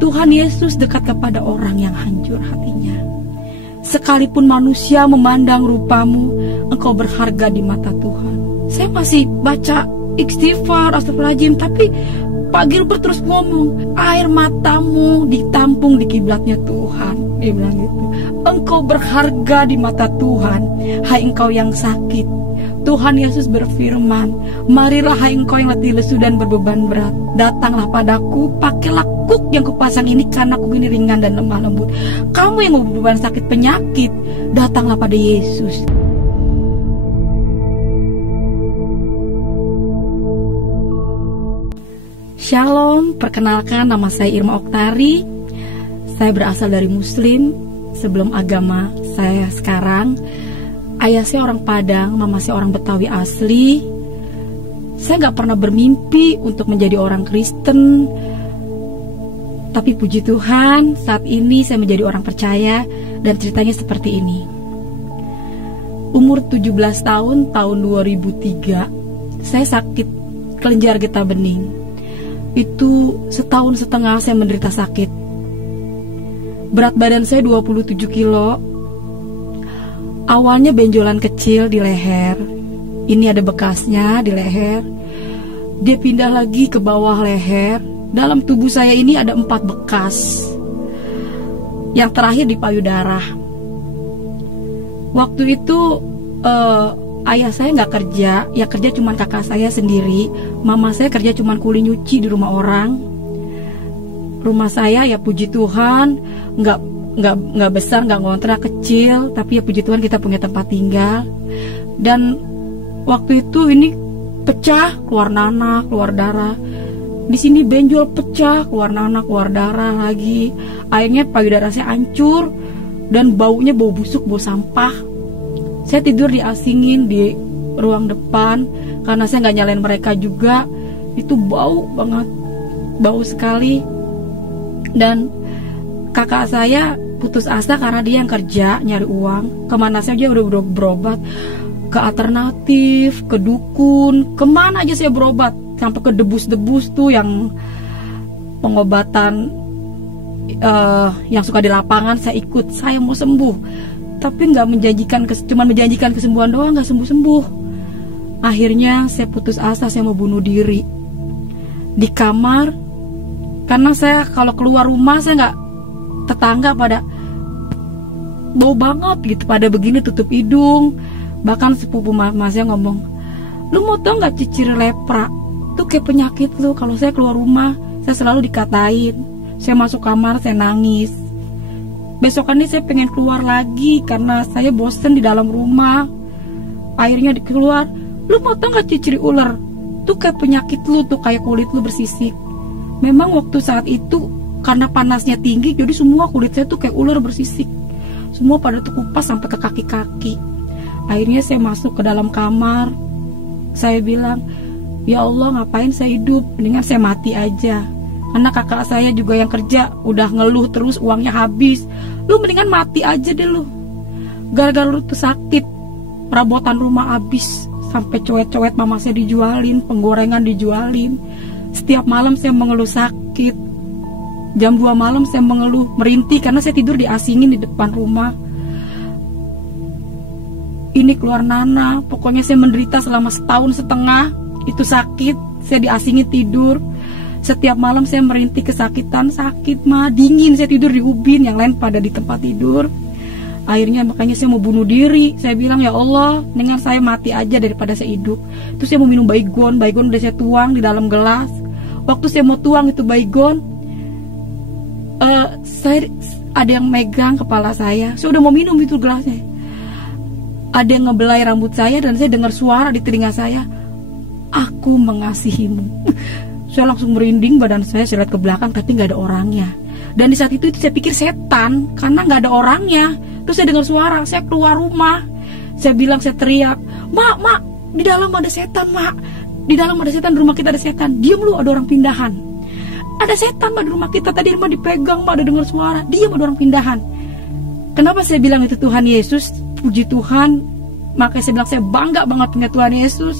Tuhan Yesus dekat kepada orang yang hancur hatinya. Sekalipun manusia memandang rupamu, engkau berharga di mata Tuhan. Saya masih baca istighfar, astagfirullahaladzim, tapi Pak Gilbert terus ngomong, air matamu ditampung di kiblatnya Tuhan. Dia bilang gitu. Engkau berharga di mata Tuhan, hai engkau yang sakit. Tuhan Yesus berfirman, marilah hai engkau yang letih lesu dan berbeban berat, datanglah padaku, pakailah kuk yang kupasang ini, karena kuk ini ringan dan lemah lembut. Kamu yang berbeban sakit penyakit, datanglah pada Yesus. Shalom, perkenalkan nama saya Irma Oktari. Saya berasal dari Muslim. Sebelum agama saya sekarang, ayah saya orang Padang, mama saya orang Betawi asli. Saya gak pernah bermimpi untuk menjadi orang Kristen. Tapi puji Tuhan, saat ini saya menjadi orang percaya. Dan ceritanya seperti ini. Umur 17 tahun 2003, saya sakit kelenjar getah bening. Itu setahun setengah saya menderita sakit. Berat badan saya 27 kilo. Awalnya benjolan kecil di leher. Ini ada bekasnya di leher. Dia pindah lagi ke bawah leher. Dalam tubuh saya ini ada 4 bekas. Yang terakhir di payudara. Waktu itu ayah saya gak kerja. Ya kerja cuma kakak saya sendiri. Mama saya kerja cuma kuli nyuci di rumah orang. Rumah saya ya puji Tuhan nggak besar, nggak ngontrak, kecil, tapi ya puji Tuhan kita punya tempat tinggal. Dan waktu itu ini pecah, keluar nanah, keluar darah. Di sini benjol pecah, keluar nanah, keluar darah lagi. Akhirnya payudara saya hancur dan baunya bau busuk, bau sampah. Saya tidur diasingin di ruang depan karena saya nggak nyalain mereka juga. Itu bau banget, bau sekali. Dan kakak saya putus asa karena dia yang kerja nyari uang. Kemana saja udah berobat, ke alternatif, ke dukun, kemana aja saya berobat, sampai ke debus-debus tuh yang pengobatan yang suka di lapangan saya ikut. Saya mau sembuh, tapi nggak menjanjikan, cuma menjanjikan kesembuhan doang, nggak sembuh-sembuh. Akhirnya saya putus asa, saya mau bunuh diri di kamar. Karena saya kalau keluar rumah, saya nggak, tetangga pada bau banget gitu, pada begini tutup hidung. Bahkan sepupu mama saya ngomong, lu mau tau nggak cicir lepra tuh kayak penyakit lu. Kalau saya keluar rumah, saya selalu dikatain. Saya masuk kamar, saya nangis. Besokannya saya pengen keluar lagi karena saya bosen di dalam rumah. Akhirnya keluar, lu mau tau nggak cicir ular tuh kayak penyakit lu, tuh kayak kulit lu bersisik. Memang waktu saat itu karena panasnya tinggi, jadi semua kulit saya tuh kayak ular bersisik. Semua pada terkupas sampai ke kaki-kaki. Akhirnya saya masuk ke dalam kamar. Saya bilang, ya Allah, ngapain saya hidup, mendingan saya mati aja. Karena kakak saya juga yang kerja udah ngeluh terus, uangnya habis. Lu mendingan mati aja deh lu. Gara-gara lu tuh sakit, perabotan rumah habis, sampai coet-coet mama saya dijualin, penggorengan dijualin. Setiap malam saya mengeluh sakit. Jam 2 malam saya mengeluh, merintih karena saya tidur diasingin di depan rumah. Ini keluar nanah. Pokoknya saya menderita selama setahun setengah. Itu sakit, saya diasingin tidur. Setiap malam saya merintih kesakitan, sakit mah, dingin. Saya tidur di ubin, yang lain pada di tempat tidur. Akhirnya makanya saya mau bunuh diri. Saya bilang, ya Allah, dengan saya mati aja daripada saya hidup. Terus saya mau minum baygon. Baygon udah saya tuang di dalam gelas. Waktu saya mau tuang itu baygon, saya ada yang megang kepala saya. Saya udah mau minum itu gelasnya. Ada yang ngebelai rambut saya dan saya dengar suara di telinga saya, aku mengasihimu. Saya langsung merinding badan saya lihat ke belakang tapi nggak ada orangnya. Dan di saat itu saya pikir setan karena nggak ada orangnya. Terus saya dengar suara, saya keluar rumah. Saya bilang, saya teriak, mak, di dalam ada setan, mak. Di dalam ada setan, di rumah kita ada setan. Diam lu, ada orang pindahan. Ada setan, mak, di rumah kita. Tadi rumah dipegang, mak, ada dengar suara. Diam, ada orang pindahan. Kenapa saya bilang itu Tuhan Yesus? Puji Tuhan. Makanya saya bilang saya bangga banget punya Tuhan Yesus.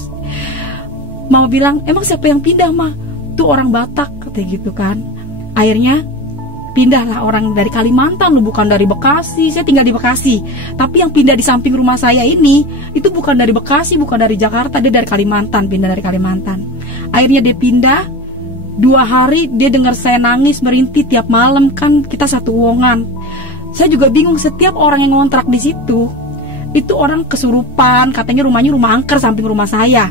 Mau bilang, emang siapa yang pindah, mak? Tuh orang Batak, katanya gitu kan. Akhirnya pindahlah orang dari Kalimantan loh, bukan dari Bekasi. Saya tinggal di Bekasi, tapi yang pindah di samping rumah saya ini itu bukan dari Bekasi, bukan dari Jakarta, dia dari Kalimantan, pindah dari Kalimantan. Akhirnya dia pindah, 2 hari dia dengar saya nangis merintih tiap malam, kan kita satu wongan. Saya juga bingung, setiap orang yang ngontrak di situ itu orang kesurupan, katanya rumahnya rumah angker samping rumah saya.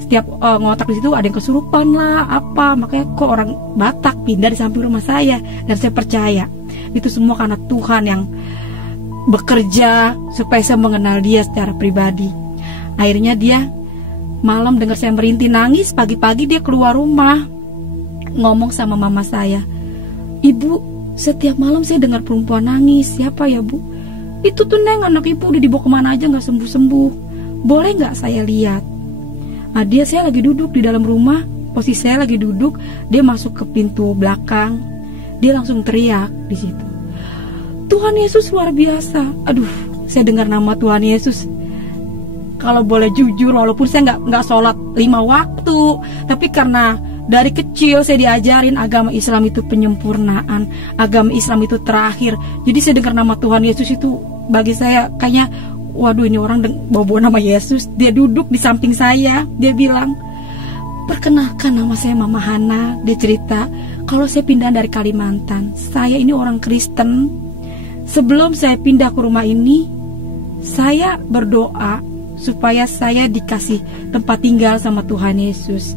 Setiap ngontrak di situ ada yang kesurupan lah, apa, makanya kok orang Batak pindah di samping rumah saya. Dan saya percaya itu semua karena Tuhan yang bekerja supaya saya mengenal dia secara pribadi. Akhirnya dia malam dengar saya merintih nangis, pagi-pagi dia keluar rumah ngomong sama mama saya, "Ibu, setiap malam saya dengar perempuan nangis." "Siapa ya, Bu?" "Itu tuh Neng, anak ibu udah dibawa kemana aja gak sembuh-sembuh. Boleh gak saya lihat?" Nah, saya lagi duduk di dalam rumah, posisi saya lagi duduk, dia masuk ke pintu belakang, dia langsung teriak di situ, "Tuhan Yesus luar biasa." Aduh, saya dengar nama Tuhan Yesus. Kalau boleh jujur, walaupun saya nggak sholat 5 waktu, tapi karena dari kecil saya diajarin agama Islam itu penyempurnaan, agama Islam itu terakhir. Jadi saya dengar nama Tuhan Yesus itu bagi saya kayaknya, waduh, ini orang bawa nama Yesus. Dia duduk di samping saya, dia bilang, "Perkenalkan, nama saya Mama Hana." Dia cerita, kalau saya pindah dari Kalimantan, saya ini orang Kristen. Sebelum saya pindah ke rumah ini, saya berdoa supaya saya dikasih tempat tinggal sama Tuhan Yesus.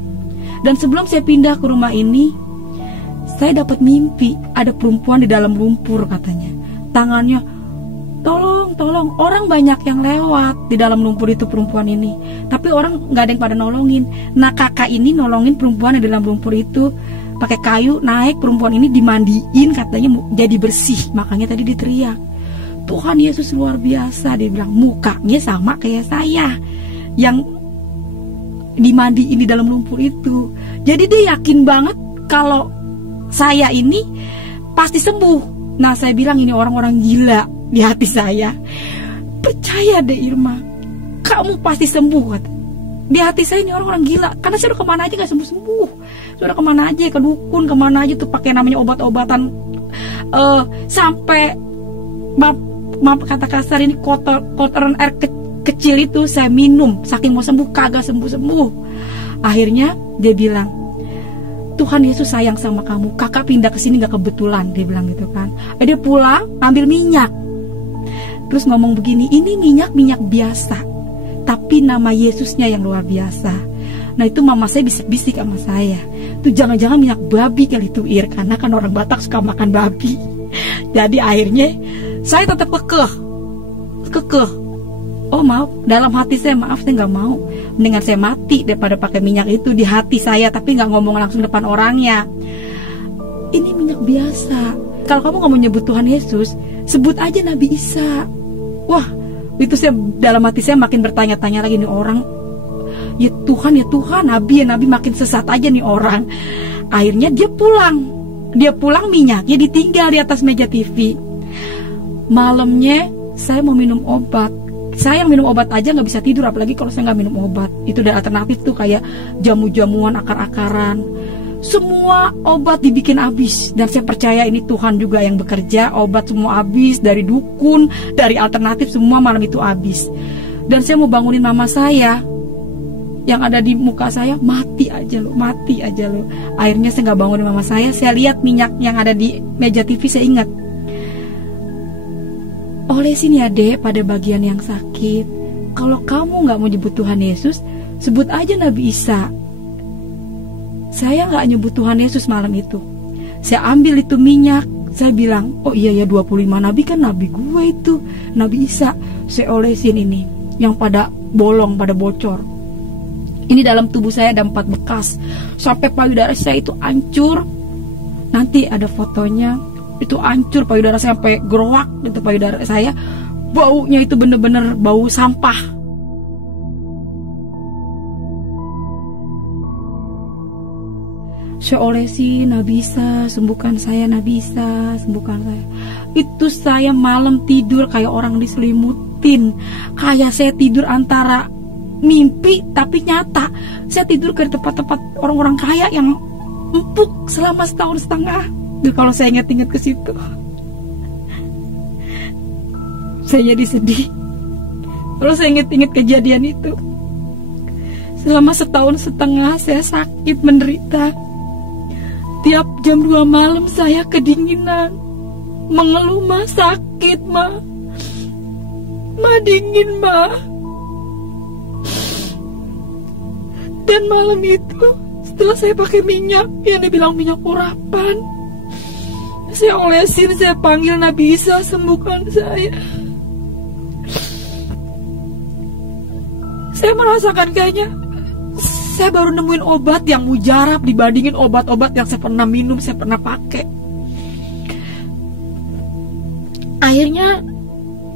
Dan sebelum saya pindah ke rumah ini, saya dapat mimpi ada perempuan di dalam lumpur, katanya. Tangannya, tolong, orang banyak yang lewat di dalam lumpur itu perempuan ini, tapi orang nggak ada yang pada nolongin. Nah, kakak ini nolongin perempuan yang di dalam lumpur itu, pakai kayu naik, perempuan ini dimandiin, katanya jadi bersih. Makanya tadi diteriak, "Tuhan Yesus luar biasa." Dia bilang mukanya sama kayak saya yang dimandiin di dalam lumpur itu. Jadi dia yakin banget kalau saya ini pasti sembuh. Nah, saya bilang ini orang-orang gila di hati saya. "Percaya deh Irma, kamu pasti sembuh," kata. Di hati saya ini orang-orang gila, karena saya udah kemana aja gak sembuh-sembuh. Sudah kemana aja, ke dukun, kemana aja tuh pakai namanya obat-obatan, sampai maaf kata kasar ini, kotoran air kecil itu saya minum, saking mau sembuh kagak sembuh-sembuh. Akhirnya dia bilang, "Tuhan Yesus sayang sama kamu, kakak pindah ke sini gak kebetulan," dia bilang gitu kan. Dia pulang ambil minyak, terus ngomong begini, "Ini minyak biasa, tapi nama Yesusnya yang luar biasa." Nah, itu mama saya bisik-bisik sama saya, "Itu jangan-jangan minyak babi kali itu, Ir, karena kan orang Batak suka makan babi." Jadi akhirnya saya tetap kekeh. Oh maaf, dalam hati saya, maaf saya nggak mau, mendingan saya mati daripada pakai minyak itu di hati saya, tapi nggak ngomong langsung depan orangnya. Ini minyak biasa. Kalau kamu nggak mau nyebut Tuhan Yesus, sebut aja Nabi Isa. Wah, itu saya dalam hati saya makin bertanya-tanya lagi, nih orang, ya Tuhan, Nabi makin sesat aja nih orang. Akhirnya dia pulang, minyaknya ditinggal di atas meja TV. Malamnya saya mau minum obat. Saya yang minum obat aja nggak bisa tidur, apalagi kalau saya nggak minum obat. Itu udah alternatif tuh, kayak jamu-jamuan, akar-akaran. Semua obat dibikin habis. Dan saya percaya ini Tuhan juga yang bekerja. Obat semua habis, dari dukun, dari alternatif, semua malam itu habis. Dan saya mau bangunin mama saya, yang ada di muka saya, mati aja lo. Akhirnya saya nggak bangunin mama saya lihat minyak yang ada di meja TV, saya ingat, "Olesin ya Dek pada bagian yang sakit. Kalau kamu gak mau nyebut Tuhan Yesus, sebut aja Nabi Isa." Saya gak nyebut Tuhan Yesus malam itu. Saya ambil itu minyak, saya bilang, "Oh iya ya, 25 Nabi kan Nabi gue itu, Nabi Isa." Saya olesin ini, yang pada bolong, pada bocor. Ini dalam tubuh saya ada 4 bekas, sampai payudara saya itu hancur. Nanti ada fotonya. Itu hancur payudara saya sampai gerowak, itu payudara saya. Baunya itu bener-bener bau sampah. Saya olesi, Nabi Isa, sembuhkan saya, Nabi Isa, sembuhkan saya. Itu saya malam tidur kayak orang diselimutin. Kayak saya tidur antara mimpi tapi nyata. Saya tidur ke tempat-tempat orang-orang kaya yang empuk selama 1,5 tahun. Duh, kalau saya ingat-ingat ke situ, saya jadi sedih. Kalau saya ingat-ingat kejadian itu, selama 1,5 tahun saya sakit menderita. Tiap jam 2 malam saya kedinginan, mengeluh, "Ma, sakit, Ma. Ma, dingin, Ma." Dan malam itu, setelah saya pakai minyak yang dibilang minyak urapan, saya olesin, saya panggil Nabi Isa, "Sembuhkan saya." Saya merasakan kayaknya saya baru nemuin obat yang mujarab dibandingin obat-obat yang saya pernah minum, saya pernah pakai. Akhirnya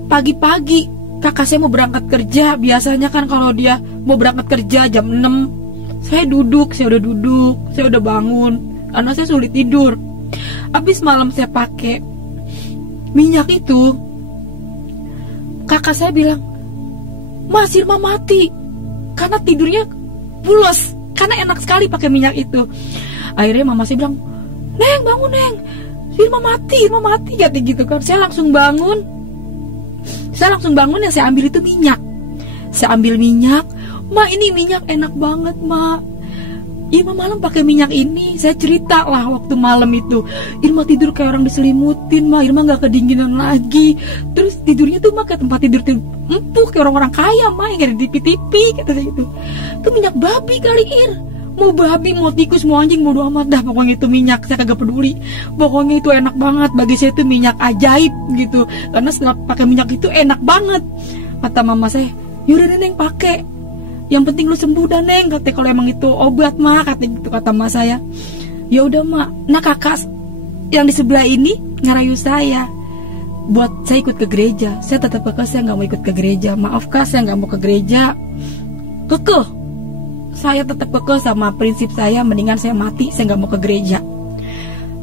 pagi-pagi kakak saya mau berangkat kerja. Biasanya kan kalau dia mau berangkat kerja jam 6, saya udah duduk, saya udah bangun karena saya sulit tidur. Habis malam saya pakai minyak itu, kakak saya bilang, "Mas, Irma mati." Karena tidurnya pulas, karena enak sekali pakai minyak itu. Akhirnya mama saya bilang, "Neng, bangun, Neng. Irma mati," kata gitu kan. Saya langsung bangun ya, saya ambil itu minyak. Saya ambil minyak, "Ma, ini minyak enak banget, Ma. Irma malam pakai minyak ini." Saya cerita lah waktu malam itu, Irma tidur kayak orang diselimutin, Ma. Irma gak kedinginan lagi. Terus tidurnya tuh, Ma, kayak tempat tidur empuk kayak orang-orang kaya, Ma, yang ada di TV, kata saya gitu. Itu minyak babi kali, Ir. Mau babi, mau tikus, mau anjing, bodo amat dah. Pokoknya itu minyak, saya kagak peduli. Pokoknya itu enak banget. Bagi saya itu minyak ajaib gitu. Karena setelah pakai minyak itu enak banget. Kata mama saya, "Yaudah, Neng, pakai. Yang penting lu sembuh dah, Neng." Katanya kalau emang itu obat, Ma, kata gitu, kata mama saya. Ya udah, Ma. Nah, kakak yang di sebelah ini ngerayu saya buat saya ikut ke gereja. Saya tetap kekeh, saya nggak mau ikut ke gereja. "Maaf, Kak, saya nggak mau ke gereja." Kekeh, saya tetap kekeh sama prinsip saya, mendingan saya mati, saya nggak mau ke gereja.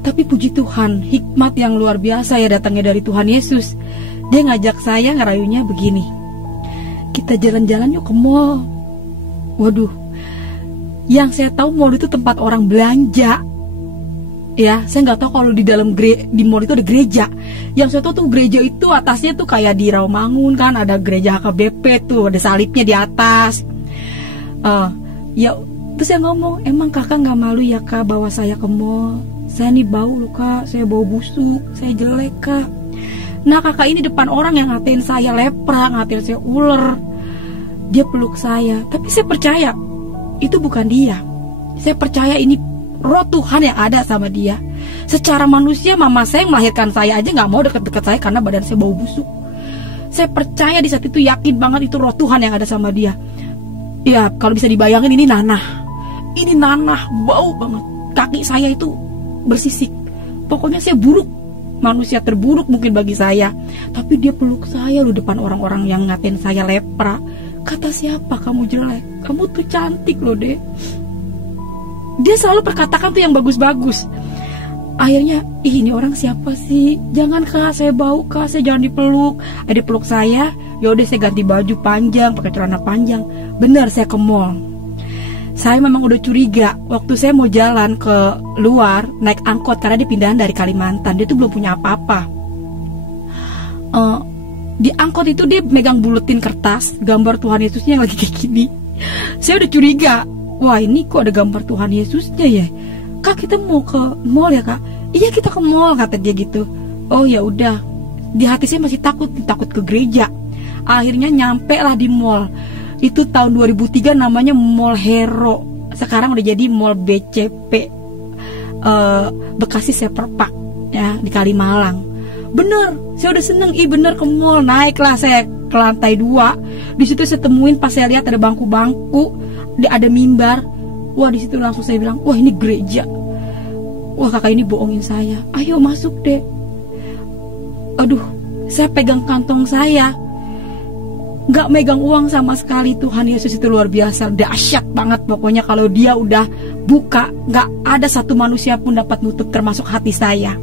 Tapi puji Tuhan, hikmat yang luar biasa ya datangnya dari Tuhan Yesus. Dia ngajak saya, ngerayunya begini, "Kita jalan-jalan yuk ke mall." Waduh, yang saya tahu mall itu tempat orang belanja. Ya, saya nggak tahu kalau di dalam di mall itu ada gereja. Yang saya tahu tuh gereja itu atasnya tuh kayak di Rawamangun kan, ada gereja HKBP tuh, ada salibnya di atas. Ya, terus saya ngomong, "Emang kakak nggak malu ya, Kak, bawa saya ke mall? Saya nih bau loh, Kak, saya bau busuk, saya jelek, Kak." Nah, kakak ini depan orang yang ngatain saya lepra, ngatain saya ular. Dia peluk saya, tapi saya percaya itu bukan dia. Saya percaya ini roh Tuhan yang ada sama dia. Secara manusia, mama saya yang melahirkan saya aja nggak mau deket-deket saya karena badan saya bau busuk. Saya percaya di saat itu, yakin banget itu roh Tuhan yang ada sama dia. Ya, kalau bisa dibayangin, ini nanah, bau banget. Kaki saya itu bersisik. Pokoknya saya buruk, manusia terburuk mungkin bagi saya. Tapi dia peluk saya loh depan orang-orang yang ngatain saya lepra. Kata, "Siapa kamu jelek? Kamu tuh cantik loh, Dek." Dia selalu perkatakan tuh yang bagus-bagus. Akhirnya, ini orang siapa sih? "Jangan, Kak, saya bau, Kak, saya jangan dipeluk." Dia peluk saya. Ya udah, saya ganti baju panjang, pakai celana panjang. Benar, saya ke mall. Saya memang udah curiga waktu saya mau jalan ke luar naik angkot karena dia pindahan dari Kalimantan. Dia tuh belum punya apa-apa. Di angkot itu dia megang buletin kertas gambar Tuhan Yesusnya yang lagi kayak gini. Saya udah curiga, wah ini kok ada gambar Tuhan Yesusnya ya. "Kak, kita mau ke mall ya, Kak?" "Iya, kita ke mall," kata dia gitu. Oh ya udah. Di hati saya masih takut ke gereja. Akhirnya nyampe lah di mall. Itu tahun 2003 namanya Mall Hero. Sekarang udah jadi Mall BCP, Bekasi Seperpak ya, di Kalimalang. Bener, saya udah seneng, bener ke mall. Naiklah saya ke lantai 2. Di situ saya temuin, pas saya lihat ada bangku-bangku, ada mimbar. Wah, di situ langsung saya bilang, wah ini gereja. Wah, kakak ini bohongin saya. Ayo masuk deh. Aduh, saya pegang kantong saya, nggak megang uang sama sekali. Tuhan Yesus itu luar biasa, dahsyat banget. Pokoknya kalau dia udah buka, nggak ada satu manusia pun dapat nutup, termasuk hati saya.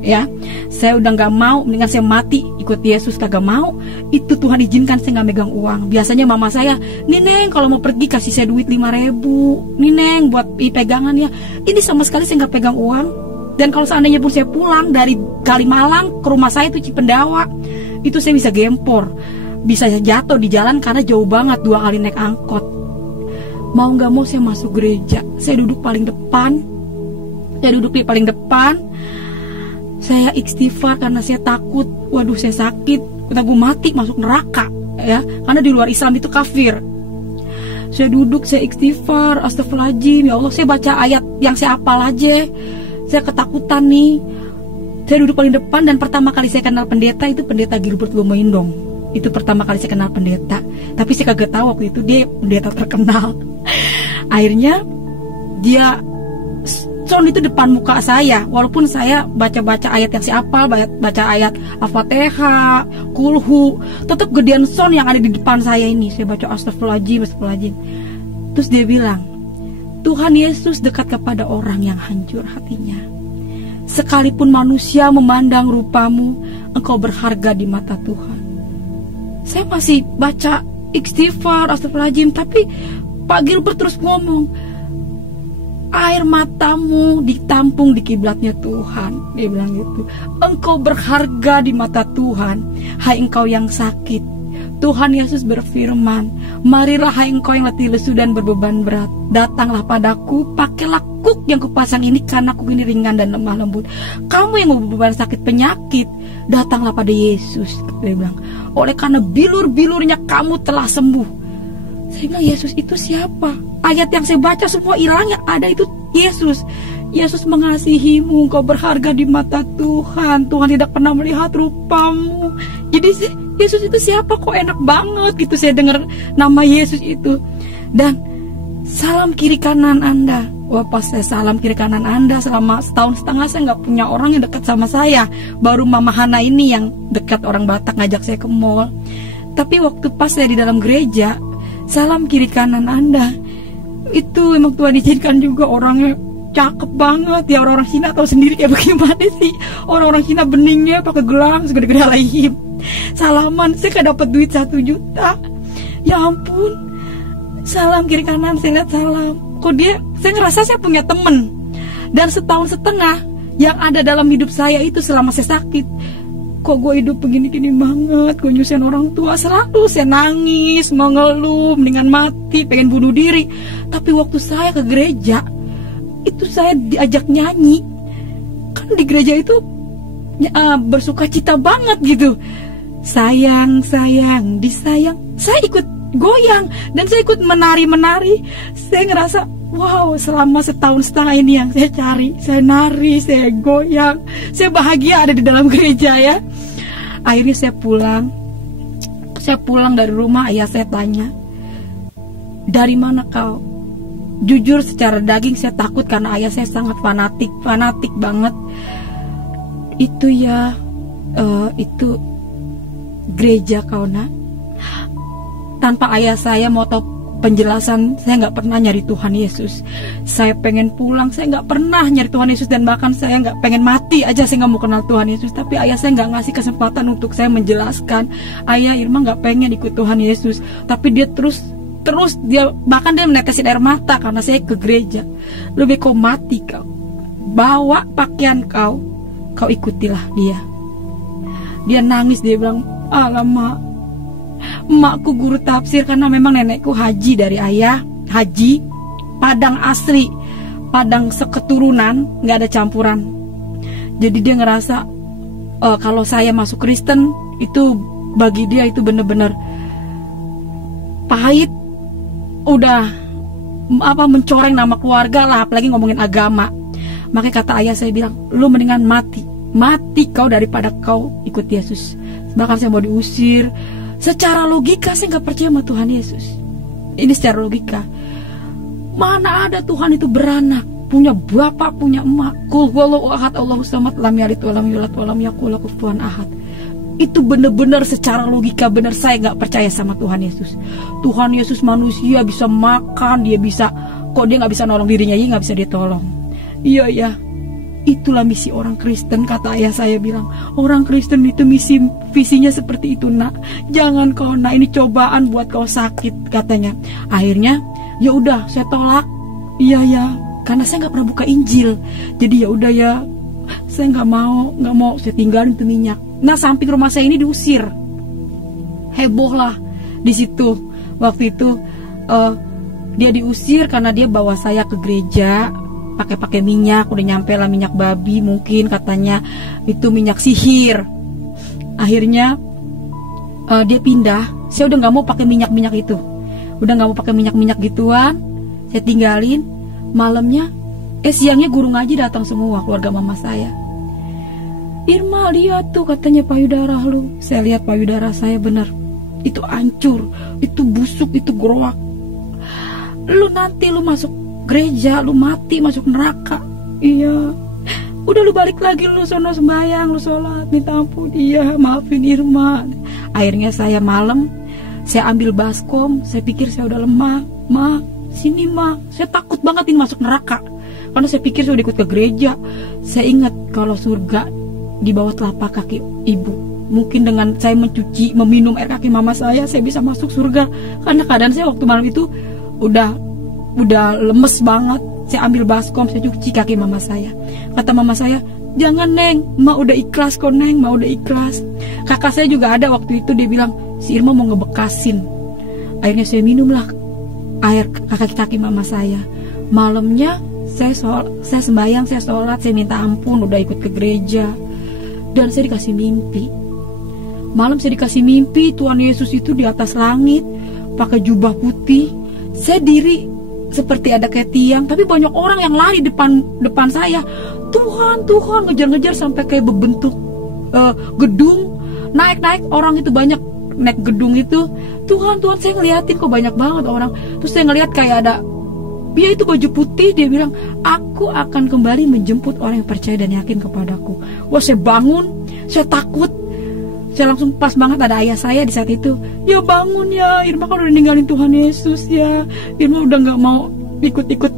Ya, saya udah nggak mau, mendingan saya mati ikut Yesus, kagak mau. Itu Tuhan izinkan saya nggak megang uang. Biasanya mama saya, "Nih Neng, kalau mau pergi kasih saya duit 5.000. Nih Neng, buat pegangan ya." Ini sama sekali saya nggak pegang uang. Dan kalau seandainya pun saya pulang dari Kalimalang ke rumah saya itu Cipendawa, itu saya bisa gempor, bisa jatuh di jalan karena jauh banget, 2 kali naik angkot. Mau gak mau saya masuk gereja. Saya duduk paling depan. Saya duduk di paling depan. Saya istighfar karena saya takut. Waduh, saya sakit, takut mati masuk neraka ya, karena di luar Islam itu kafir. Saya duduk, saya istighfar, astagfirullahaladzim, ya Allah, saya baca ayat yang saya hafal aja. Saya ketakutan nih. Saya duduk paling depan, dan pertama kali saya kenal pendeta itu pendeta Gilbert Lumoindong. Itu pertama kali saya kenal pendeta. Tapi saya kagak tahu waktu itu dia pendeta terkenal. Akhirnya dia sound itu depan muka saya, walaupun saya baca-baca ayat yang saya hafal, baca ayat Al-Fatihah, Kulhu, tetap gedean sound yang ada di depan saya ini. Saya baca astagfirullahaladzim. Terus dia bilang, Tuhan Yesus dekat kepada orang yang hancur hatinya. Sekalipun manusia memandang rupamu, engkau berharga di mata Tuhan. Saya masih baca istighfar, astagfirullahaladzim, tapi Pak Gilbert terus ngomong, air matamu ditampung di kiblatnya Tuhan. Dia bilang gitu. Engkau berharga di mata Tuhan. Hai engkau yang sakit, Tuhan Yesus berfirman, marilah hai engkau yang letih lesu dan berbeban berat, datanglah padaku, pakailah kuk yang kupasang ini, karena kuk ini ringan dan lemah lembut. Kamu yang berbeban sakit penyakit, datanglah pada Yesus. Dia bilang, oleh karena bilur-bilurnya kamu telah sembuh. Saya bilang, Yesus itu siapa? Ayat yang saya baca semua hilang, yang ada itu Yesus. Yesus mengasihimu, engkau berharga di mata Tuhan. Tuhan tidak pernah melihat rupamu. Jadi Yesus itu siapa? Kok enak banget gitu saya dengar nama Yesus itu. Dan salam kiri kanan Anda. Wah, pas saya salam kiri kanan Anda, selama setahun setengah saya nggak punya orang yang dekat sama saya. Baru Mama Hana ini yang dekat, orang Batak, ngajak saya ke mall. Tapi waktu pas saya di dalam gereja, salam kiri kanan Anda, itu emang Tuhan izinkan juga orangnya cakep banget ya. Orang-orang Cina tahu sendiri kayak bagaimana sih. Orang-orang Cina beningnya pakai gelang segede-gede alaihim. Salaman, saya gak dapat duit 1 juta. Ya ampun. Salam kiri kanan, saya lihat salam. Kok dia, saya ngerasa saya punya temen. Dan setahun setengah yang ada dalam hidup saya itu selama saya sakit, kok gue hidup begini-gini banget, gue nyusahin orang tua, selalu saya nangis, mengeluh, mendingan mati, pengen bunuh diri. Tapi waktu saya ke gereja, itu saya diajak nyanyi. Kan di gereja itu bersuka cita banget gitu. Sayang, sayang, disayang. Saya ikut goyang dan saya ikut menari-menari. Saya ngerasa, wow, selama setahun setengah ini yang saya cari, saya nari, saya goyang, saya bahagia ada di dalam gereja ya. Akhirnya saya pulang dari rumah. Ayah saya tanya, dari mana kau? Jujur secara daging saya takut karena ayah saya sangat fanatik banget. Itu ya, itu gereja kau nak. Tanpa ayah saya mau tahu penjelasan, saya nggak pernah nyari Tuhan Yesus. Saya pengen pulang, saya nggak pernah nyari Tuhan Yesus, dan bahkan saya nggak pengen mati aja, saya nggak mau kenal Tuhan Yesus. Tapi ayah saya nggak ngasih kesempatan untuk saya menjelaskan. Ayah, Irma nggak pengen ikut Tuhan Yesus, tapi dia terus dia bahkan dia menetesin air mata karena saya ke gereja. Lebih kau mati kau, bawa pakaian kau ikutilah dia. Dia nangis, dia bilang, alamak, emakku guru tafsir karena memang nenekku haji dari ayah, haji Padang asli, Padang seketurunan, nggak ada campuran. Jadi dia ngerasa kalau saya masuk Kristen itu bagi dia itu bener-bener pahit, udah mencoreng nama keluarga lah, apalagi ngomongin agama. Makanya kata ayah saya bilang, lu mendingan mati kau daripada kau ikut Yesus. Bahkan saya mau diusir. Secara logika saya nggak percaya sama Tuhan Yesus. Ini secara logika. Mana ada Tuhan itu beranak, punya bapak, punya emak. Qul huwallahu ahad, Allahu samad, lam yalid walam yulad walam yakul lahu kufuwan ahad. Itu benar-benar secara logika benar, saya nggak percaya sama Tuhan Yesus. Tuhan Yesus manusia, bisa makan, dia bisa, kok dia nggak bisa nolong dirinya, dia nggak bisa ditolong. Iya ya. Itulah misi orang Kristen, kata ayah saya bilang. Orang Kristen itu visinya seperti itu nak. Jangan kau nak, ini cobaan buat kau sakit, katanya. Akhirnya ya udah saya tolak. Iya ya, karena saya nggak pernah buka Injil. Jadi ya udah ya, saya nggak mau, saya tinggalin itu minyak. Nah, samping rumah saya ini diusir, heboh lah di situ. Waktu itu dia diusir karena dia bawa saya ke gereja pakai minyak, udah nyampe lah minyak babi, mungkin katanya itu minyak sihir. Akhirnya dia pindah. Saya udah nggak mau pakai minyak itu, udah nggak mau pakai minyak gituan. Saya tinggalin. Malamnya, siangnya guru ngaji datang semua, keluarga mama saya. Irma, lihat tuh, katanya payudara lu. Saya lihat payudara saya, benar, itu hancur, itu busuk, itu gerowak. Lu nanti lu masuk gereja, lu mati, masuk neraka. Iya. Udah lu balik lagi, lu sono sembahyang, lu sholat, minta ampun. Iya, maafin Irma. Akhirnya saya malam, saya ambil baskom. Saya pikir saya udah lemah. Ma, sini ma. Saya takut banget ini masuk neraka, karena saya pikir saya udah ikut ke gereja. Saya ingat kalau surga di bawah telapak kaki ibu. Mungkin dengan saya mencuci, meminum air kaki mama saya bisa masuk surga. Karena keadaan saya waktu malam itu udah lemes banget. Saya ambil baskom, saya cuci kaki mama saya. Kata mama saya, jangan Neng, Ma udah ikhlas kok Neng, Ma udah ikhlas. Kakak saya juga ada waktu itu, dia bilang, si Irma mau ngebekasin. Akhirnya saya minumlah air kaki mama saya. Malamnya saya sembahyang, saya sholat, saya minta ampun, udah ikut ke gereja. Dan saya dikasih mimpi. Malam saya dikasih mimpi, Tuhan Yesus itu di atas langit, pakai jubah putih. Saya diri seperti ada kayak tiang, tapi banyak orang yang lari depan saya. Tuhan ngejar-ngejar sampai kayak berbentuk gedung. Naik orang itu banyak naik gedung itu. Tuhan saya ngeliatin kok banyak banget orang. Terus saya ngeliat kayak ada, dia itu baju putih, dia bilang, aku akan kembali menjemput orang yang percaya dan yakin kepadaku. Wah, saya bangun, saya takut. Saya langsung pas banget ada ayah saya di saat itu. Ya bangun ya, Irma kan udah ninggalin Tuhan Yesus ya. Irma udah gak mau ikut-ikut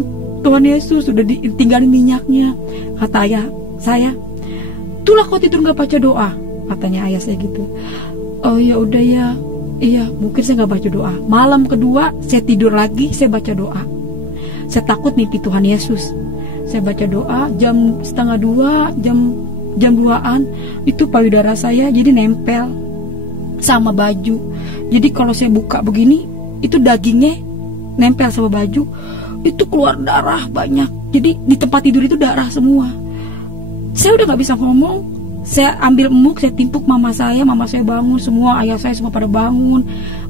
Tuhan Yesus, udah ditinggalin minyaknya. Kata ayah saya, itulah kau tidur gak baca doa, katanya ayah saya gitu. Oh ya udah ya, iya mungkin saya gak baca doa. Malam kedua saya tidur lagi, saya baca doa. Saya takut mimpi Tuhan Yesus. Saya baca doa, jam 1:30, jam 2-an itu payudara saya jadi nempel sama baju. Jadi kalau saya buka begini, itu dagingnya nempel sama baju, itu keluar darah banyak. Jadi di tempat tidur itu darah semua. Saya udah gak bisa ngomong. Saya ambil emuk, saya timpuk mama saya bangun semua, ayah saya semua pada bangun.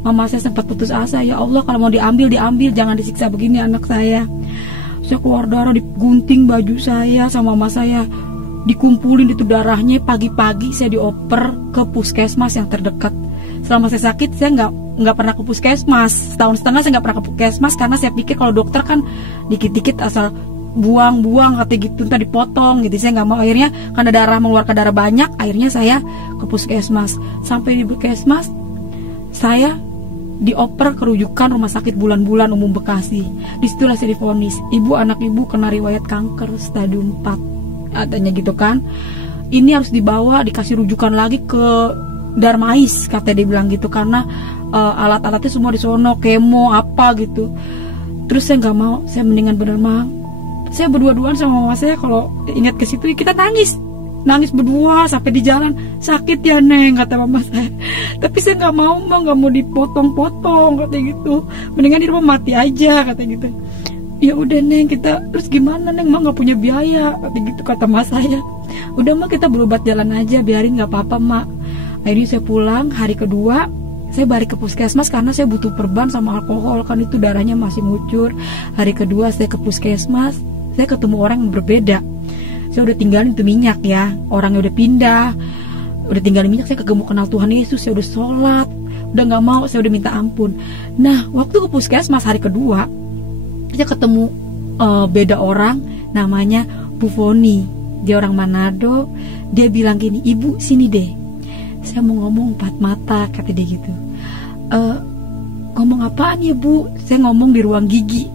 Mama saya sempat putus asa, ya Allah kalau mau diambil, jangan disiksa begini anak saya. Saya keluar darah, digunting baju saya sama mama saya, dikumpulin itu darahnya. Pagi-pagi saya dioper ke puskesmas yang terdekat. Selama saya sakit saya nggak pernah ke puskesmas. Setahun setengah saya nggak pernah ke puskesmas karena saya pikir kalau dokter kan dikit-dikit asal buang katanya gitu, entah dipotong gitu. Saya nggak mau. Akhirnya karena darah mengeluarkan darah banyak, akhirnya saya ke puskesmas. Sampai di puskesmas saya dioper kerujukan Rumah Sakit Bulan-Bulan Umum Bekasi. Disitulah saya divonis, anak ibu kena riwayat kanker stadium 4, katanya gitu kan. Ini harus dibawa, dikasih rujukan lagi ke Darmais, katanya dia bilang gitu, karena alat-alatnya semua di sono, kemo apa gitu. Terus saya nggak mau, saya mendingan bener mah. Saya berdua-duaan sama mama saya, kalau ingat ke situ kita nangis berdua sampai di jalan. Sakit ya Neng, kata mama saya. Tapi saya nggak mau, nggak mau dipotong-potong, katanya gitu. Mendingan di rumah mati aja, katanya gitu. Ya udah Neng, kita terus gimana Neng, mah nggak punya biaya, katanya gitu, kata mas saya. Udah mah kita berobat jalan aja, biarin nggak apa-apa mak. Akhirnya saya pulang, hari kedua saya balik ke puskesmas karena saya butuh perban sama alkohol, kan itu darahnya masih ngucur. Hari kedua saya ke puskesmas, saya ketemu orang yang berbeda. Saya udah tinggalin itu minyak ya, orangnya udah pindah, udah tinggalin minyak. Saya kagak mau kenal Tuhan Yesus, saya udah sholat, udah nggak mau, saya udah minta ampun. Nah waktu ke puskesmas hari kedua, saya ketemu beda orang, namanya Bu Foni. Dia orang Manado. Dia bilang gini, ibu sini deh, saya mau ngomong 4 mata, kata dia gitu. Ngomong apaan ya Bu? Saya ngomong di ruang gigi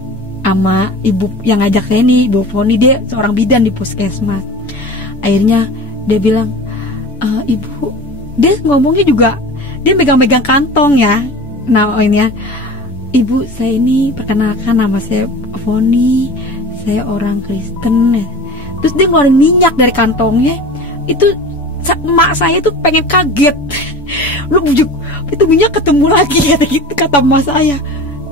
sama ibu yang ngajak saya nih, Bu Foni. Dia seorang bidan di puskesmas. Akhirnya dia bilang, ibu, dia ngomongnya juga, dia megang-megang kantong ya. Nah ini ya, ibu saya ini perkenalkan, nama saya Foni, saya orang Kristen. Terus dia ngeluarin minyak dari kantongnya. Itu emak saya tuh pengen kaget. Lu bujuk, itu minyak ketemu lagi kata gitu, kata emak saya.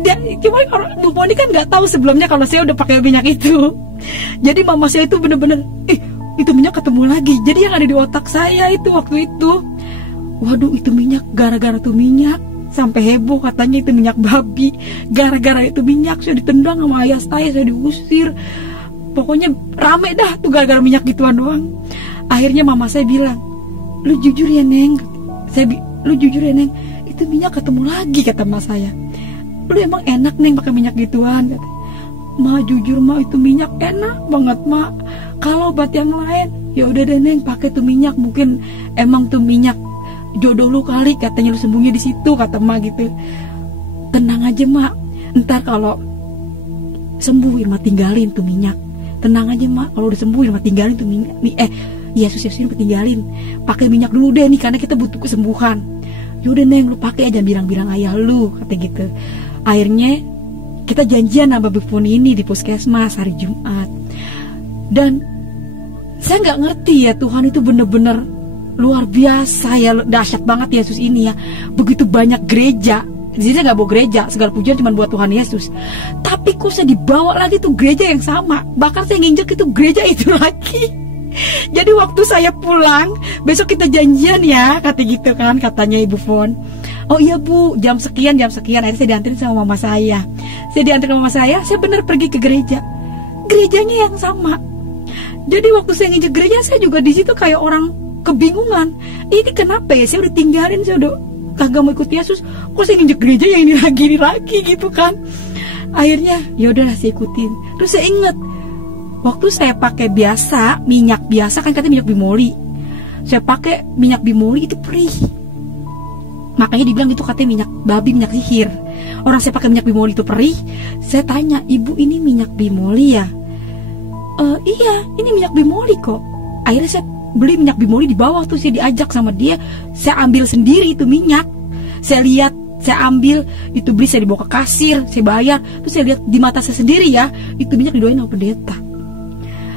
Dia cuma orang Bu Poni kan nggak tahu sebelumnya kalau saya udah pakai minyak itu. Jadi mama saya itu bener-bener, itu minyak ketemu lagi. Jadi yang ada di otak saya itu waktu itu, waduh itu minyak, gara-gara tuh minyak sampai heboh katanya itu minyak babi. Gara-gara itu minyak saya ditendang sama ayah saya diusir. Pokoknya rame dah tuh gara-gara minyak gituan doang. Akhirnya mama saya bilang, lu jujur ya Neng, lu jujur ya Neng, itu minyak ketemu lagi kata mas saya. Lu emang enak Neng pakai minyak gituan? Kata. Ma jujur ma itu minyak enak banget ma. Kalau obat yang lain, ya udah deh Neng pakai tuh minyak, mungkin emang tuh minyak jodoh lu kali, katanya lu sembunyi di situ kata ma gitu. Tenang aja ma, ntar kalau sembuh Irma tinggalin tuh minyak. Tenang aja ma, kalau udah sembuh Irma tinggalin tuh minyak. Yesus Irma tinggalin. Pakai minyak dulu deh nih karena kita butuh kesembuhan. Yaudah Neng lu pakai aja, bilang-bilang ayah lu kata gitu. Akhirnya kita janjian sama Bu Poni ini di puskesmas hari Jumat. Dan saya nggak ngerti ya, Tuhan itu bener-bener luar biasa ya, dahsyat banget Yesus ini ya. Begitu banyak gereja, jadi saya nggak bawa gereja, segala pujian cuma buat Tuhan Yesus. Tapi kok saya dibawa lagi tuh gereja yang sama, bahkan saya nginjek itu gereja itu lagi. Jadi waktu saya pulang, besok kita janjian ya, kata gitu kan, katanya Ibu Fon. Oh iya Bu, jam sekian. Akhirnya saya dianterin sama mama saya. Saya dianterin sama mama saya benar pergi ke gereja. Gerejanya yang sama. Jadi waktu saya nginjek gereja, saya juga di situ kayak orang kebingungan. Ini kenapa ya? Saya udah tinggalin, saya udah kagak mau ikut Yesus. Kok saya nginjek gereja yang ini lagi gitu kan? Akhirnya ya udahlah saya ikutin. Terus saya ingat waktu saya pakai biasa, minyak biasa kan katanya minyak bimoli. Saya pakai minyak bimoli itu perih. Makanya dibilang itu katanya minyak babi, minyak sihir. Orang saya pakai minyak bimoli itu perih. Saya tanya, ibu ini minyak bimoli ya? Iya, ini minyak bimoli kok. Akhirnya saya beli minyak bimoli di bawah tuh, saya diajak sama dia. Saya ambil sendiri itu minyak. Saya lihat, saya ambil, itu beli, saya dibawa ke kasir, saya bayar. Terus saya lihat di mata saya sendiri ya, itu minyak didoain sama pendeta.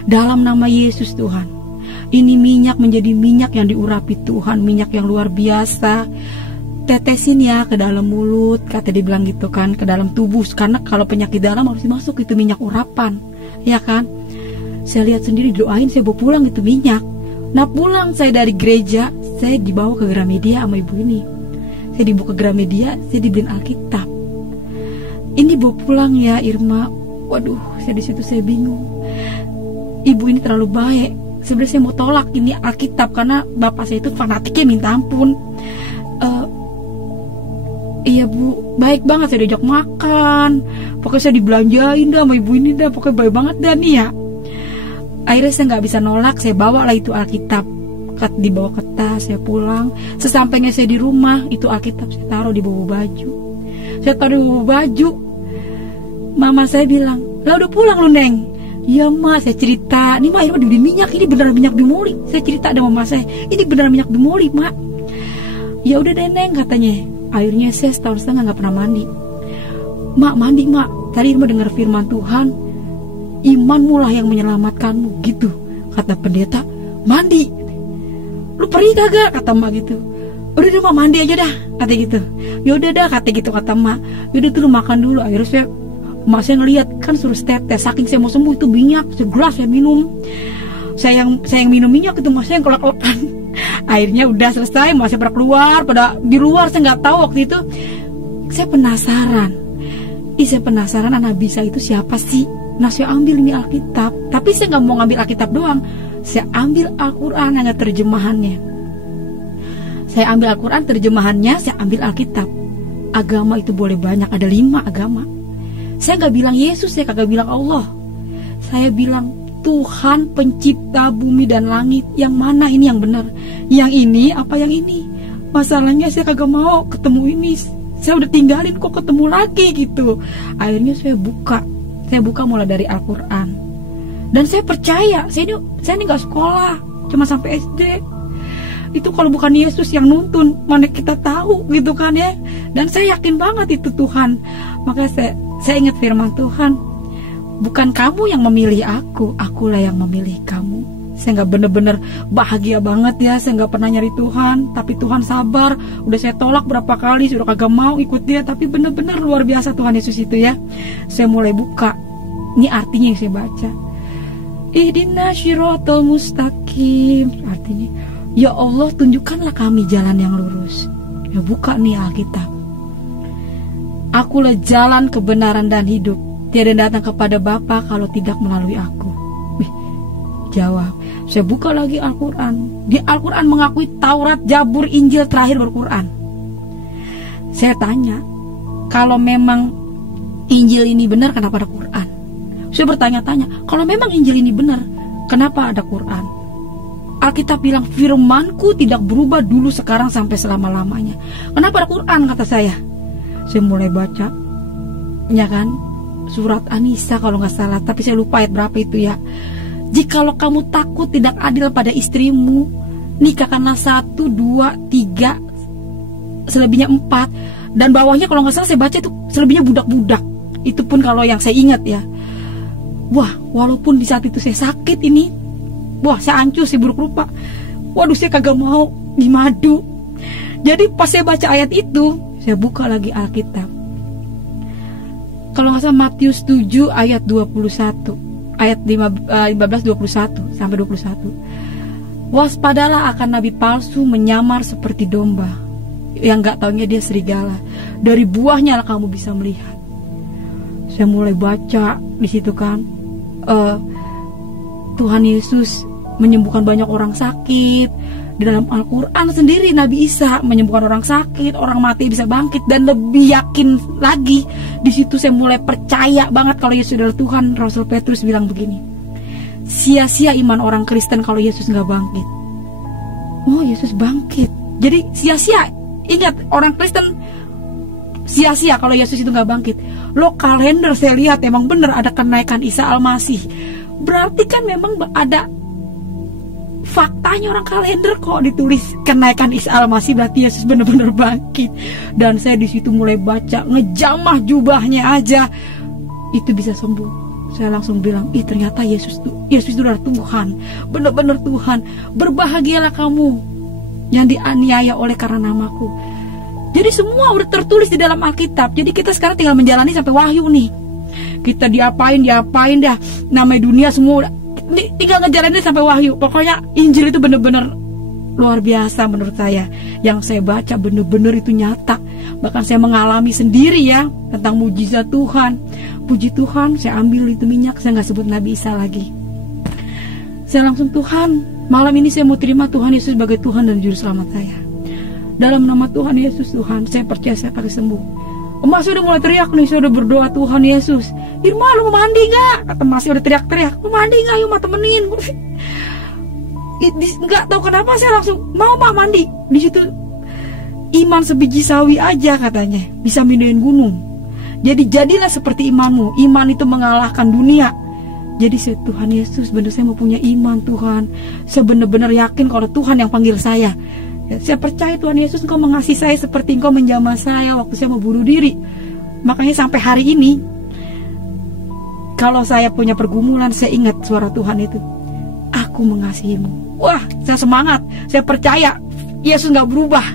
Dalam nama Yesus Tuhan, ini minyak menjadi minyak yang diurapi Tuhan, minyak yang luar biasa. Tetesin ya ke dalam mulut, kata dibilang gitu kan, ke dalam tubuh, karena kalau penyakit dalam harus dimasuk itu minyak urapan, ya kan. Saya lihat sendiri, doain, saya bawa pulang itu minyak. Nah pulang saya dari gereja, saya dibawa ke Gramedia sama ibu ini. Saya dibawa ke Gramedia, saya dibeliin Alkitab. Ini bawa pulang ya Irma. Waduh, saya di situ saya bingung. Ibu ini terlalu baik. Sebenarnya saya mau tolak ini Alkitab karena bapak saya itu fanatiknya minta ampun. Iya Bu, baik banget, saya diajak makan. Pokoknya saya dibelanjain dah sama ibu ini dah, pokoknya baik banget dah nih ya. Akhirnya saya nggak bisa nolak, saya bawa lah itu Alkitab. Dibawa ke tas, saya pulang. Sesampainya saya di rumah, itu Alkitab saya taruh di bawah baju. Saya taruh di bawah baju. Mama saya bilang, lah udah pulang lu Neng? Iya Ma, saya cerita. Ini Ma, Irma dibeli minyak, ini beneran minyak bimoli. Saya cerita sama mama saya, ini beneran minyak bimoli Ma. Ya udah deh Neng katanya. Akhirnya saya setahun setengah gak pernah mandi. Mak mandi mak, tadi Irma dengar firman Tuhan, imanmu lah yang menyelamatkanmu gitu, kata pendeta. Mandi, lu pergi kagak, kata mak gitu. Udah deh mak, mandi aja dah, kata gitu. Yaudah dah, kata gitu, kata mak. Yaudah tuh lu makan dulu. Akhirnya mak saya ngeliat kan suruh tetes, saking saya mau sembuh itu minyak segelas saya minum. Saya yang minum minyak itu, mak saya yang kelak-kelakan. Akhirnya udah selesai, mau saya pada keluar, pada di luar, saya nggak tahu waktu itu. Saya penasaran. Saya penasaran anak bisa itu siapa sih. Nah saya ambil ini Alkitab. Tapi saya nggak mau ngambil Alkitab doang. Saya ambil Al-Quran yang ada terjemahannya. Saya ambil Al-Quran terjemahannya, saya ambil Alkitab. Agama itu boleh banyak, ada 5 agama. Saya nggak bilang Yesus, saya kagak bilang Allah. Saya bilang Tuhan pencipta bumi dan langit. Yang mana ini yang benar? Yang ini apa yang ini? Masalahnya saya kagak mau ketemu ini. Saya udah tinggalin kok ketemu lagi gitu. Akhirnya saya buka mulai dari Al-Quran. Dan saya percaya, saya ini gak sekolah, cuma sampai SD. Itu kalau bukan Yesus yang nuntun, mana kita tahu gitu kan ya. Dan saya yakin banget itu Tuhan. Makanya saya ingat firman Tuhan, bukan kamu yang memilih aku, akulah yang memilih kamu. Saya nggak bener-bener bahagia banget ya, saya nggak pernah nyari Tuhan, tapi Tuhan sabar. Udah saya tolak berapa kali, sudah kagak mau ikut dia, tapi bener-bener luar biasa Tuhan Yesus itu ya. Saya mulai buka, ini artinya yang saya baca. Ihdinas syiratal mustaqim, artinya ya Allah, tunjukkanlah kami jalan yang lurus. Ya buka nih Alkitab. Akulah jalan, kebenaran dan hidup. Tiada datang kepada Bapa kalau tidak melalui aku. Jawab. Saya buka lagi Al-Quran. Di Al-Quran mengakui Taurat, Zabur, Injil, terakhir Al-Quran. Saya tanya, kalau memang Injil ini benar, kenapa ada Quran? Saya bertanya-tanya, kalau memang Injil ini benar, kenapa ada Quran? Alkitab bilang, firmanku tidak berubah dulu, sekarang, sampai selama-lamanya. Kenapa ada Quran, kata saya? Saya mulai baca, ya kan, surat An-Nisa kalau nggak salah, tapi saya lupa ayat berapa itu ya. Jikalau kamu takut tidak adil pada istrimu, nikahkanlah 1, 2, 3, selebihnya 4. Dan bawahnya kalau nggak salah saya baca itu selebihnya budak-budak. Itu pun kalau yang saya ingat ya. Wah, walaupun di saat itu saya sakit ini, wah saya hancur, saya buruk rupa. Waduh, saya kagak mau dimadu. Jadi pas saya baca ayat itu, saya buka lagi Alkitab. Kalau nggak salah Matius 7 ayat 21, ayat 15 21 sampai 21. Waspadalah akan nabi palsu menyamar seperti domba, yang nggak taunya dia serigala. Dari buahnya lah kamu bisa melihat. Saya mulai baca di situ kan. Tuhan Yesus menyembuhkan banyak orang sakit. Di dalam Al-Quran sendiri Nabi Isa menyembuhkan orang sakit, orang mati bisa bangkit. Dan lebih yakin lagi, di situ saya mulai percaya banget kalau Yesus adalah Tuhan. Rasul Petrus bilang begini, sia-sia iman orang Kristen kalau Yesus nggak bangkit. Oh, Yesus bangkit. Jadi sia-sia. Ingat, orang Kristen sia-sia kalau Yesus itu nggak bangkit. Lo kalender saya lihat emang bener ada kenaikan Isa Al-Masih. Berarti kan memang ada faktanya, orang kalender kok ditulis kenaikan Isa Al-Masih, berarti Yesus benar-benar bangkit. Dan saya di situ mulai baca, ngejamah jubahnya aja itu bisa sembuh. Saya langsung bilang, ternyata Yesus itu adalah Tuhan, benar-benar Tuhan. Berbahagialah kamu yang dianiaya oleh karena namaku. Jadi semua udah tertulis di dalam Alkitab. Jadi kita sekarang tinggal menjalani sampai Wahyu nih. Kita diapain dah, namanya dunia semua tinggal ngejalanin sampai Wahyu. Pokoknya Injil itu bener-bener luar biasa menurut saya. Yang saya baca bener-bener itu nyata. Bahkan saya mengalami sendiri ya tentang mujizat Tuhan. Puji Tuhan, saya ambil itu minyak, saya gak sebut Nabi Isa lagi. Saya langsung, Tuhan, malam ini saya mau terima Tuhan Yesus sebagai Tuhan dan Juru Selamat saya. Dalam nama Tuhan Yesus, Tuhan, saya percaya saya akan sembuh. Emak saya udah mulai teriak nih, saya udah berdoa, Tuhan Yesus, Irma lu mau mandi gak? Kata emak saya udah teriak-teriak, lu mandi gak? Yuk mak temenin. Gak tahu kenapa saya langsung mau mak mandi. Di situ iman sebiji sawi aja katanya bisa mindahin gunung. Jadi jadilah seperti imanmu. Iman itu mengalahkan dunia. Jadi saya, Tuhan Yesus, benar saya mau punya iman Tuhan. Saya benar-benar yakin kalau Tuhan yang panggil saya. Saya percaya Tuhan Yesus, Engkau mengasihi saya seperti Engkau menjamah saya waktu saya mau bunuh diri. Makanya sampai hari ini, kalau saya punya pergumulan, saya ingat suara Tuhan itu, aku mengasihimu. Wah, saya semangat, saya percaya Yesus gak berubah.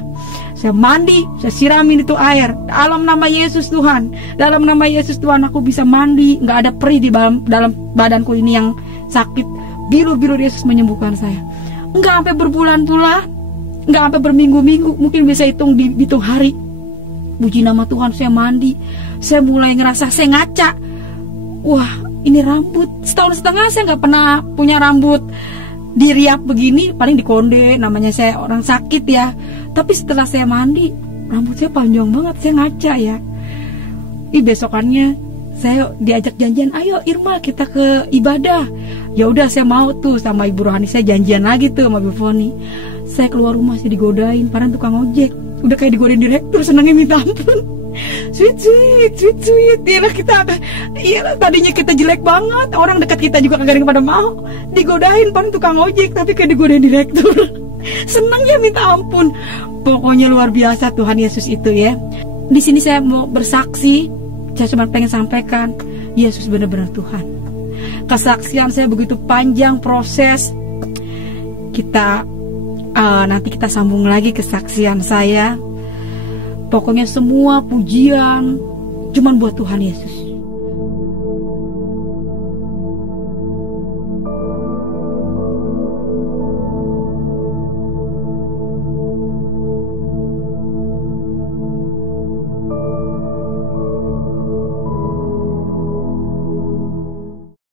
Saya mandi, saya siramin itu air. Dalam nama Yesus Tuhan, dalam nama Yesus Tuhan, aku bisa mandi. Gak ada perih di dalam badanku ini yang sakit. Bilur-bilur Yesus menyembuhkan saya. Enggak sampai berbulan-bulan, nggak sampai berminggu-minggu, mungkin bisa hitung hari. Puji nama Tuhan, saya mandi, saya mulai ngerasa saya ngaca. Wah, ini rambut 1,5 tahun saya nggak pernah punya rambut diriap begini, paling dikonde, namanya saya orang sakit ya. Tapi setelah saya mandi, rambut saya panjang banget, saya ngaca ya. Besokannya saya diajak janjian, ayo Irma kita ke ibadah. Ya udah, saya mau tuh sama Ibu Rohani, saya janjian lagi tuh sama Ibu Foni. Saya keluar rumah, saya digodain, padahal tukang ojek. Udah kayak digodain direktur, senangnya minta ampun. Sweet. Iyalah kita ada, iyalah tadinya kita jelek banget, orang dekat kita juga kagak ada yang pada mau. Digodain, padahal tukang ojek, tapi kayak digodain direktur. Senangnya minta ampun. Pokoknya luar biasa Tuhan Yesus itu ya. Di sini saya mau bersaksi, saya cuma pengen sampaikan, Yesus benar-benar Tuhan. kesaksian saya begitu panjang proses. Nanti kita sambung lagi kesaksian saya. Pokoknya semua pujian cuman buat Tuhan Yesus.